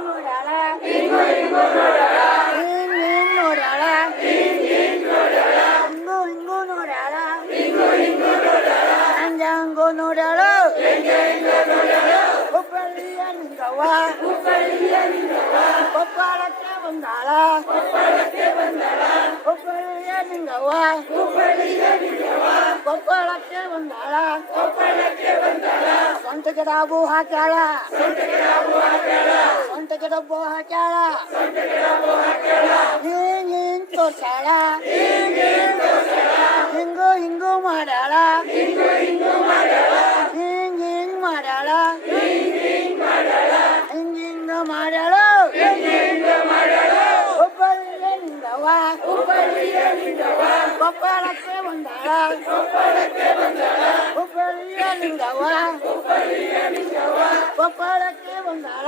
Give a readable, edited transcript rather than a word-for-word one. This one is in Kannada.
ನೋಡ್ಯಾಳ ಹಿಂಗು ಹಿಂಗು ನೋಡ್ಯಾಳ ಹಿಂಗು ನೋಡ್ಯಾಳ ಹಂಗಂಗು ನೋಡ್ಯಾಳ ಹುಬ್ಬಳ್ಳಿಯ ನಿಂಗವ್ವ ಕೊಪ್ಪಳಕ್ಕೆ ಬಂದಾಳ ಹುಬ್ಬಳ್ಳಿಯ ನಿಂಗವ್ವ ಕೊಪ್ಪಳಕ್ಕೆ ಬಂದಾಳ ಸೊಂಟಕ್ಕೆ ಡಾಬು ಹಾಕ್ಯಾಳ ಸೊಂಟಕ್ಕೆ ಡಬ್ಬು ಹಾಕ್ಯಾಳ ಹಿಂಗ್ ತೋರ್ಸಾಳ ಹಿಂಗು ಹಿಂಗು ಮಾಡ್ಯಾಳ ಹಿಂಗ್ ಮಾಡ್ಯಾಳ ಹಿಂಗ ಮಾಡ್ಯಾಳ ಹುಬ್ಬಳ್ಳಿಯ ನಿಂಗವ್ವ ಕೊಪ್ಪಳಕ್ಕೆ ಬಂದಾಳ ಹುಬ್ಬಳ್ಳಿಯ ನಿಂಗವ್ವ ಕೊಪ್ಪಳಕ್ಕೆ ಬಂದಾಳ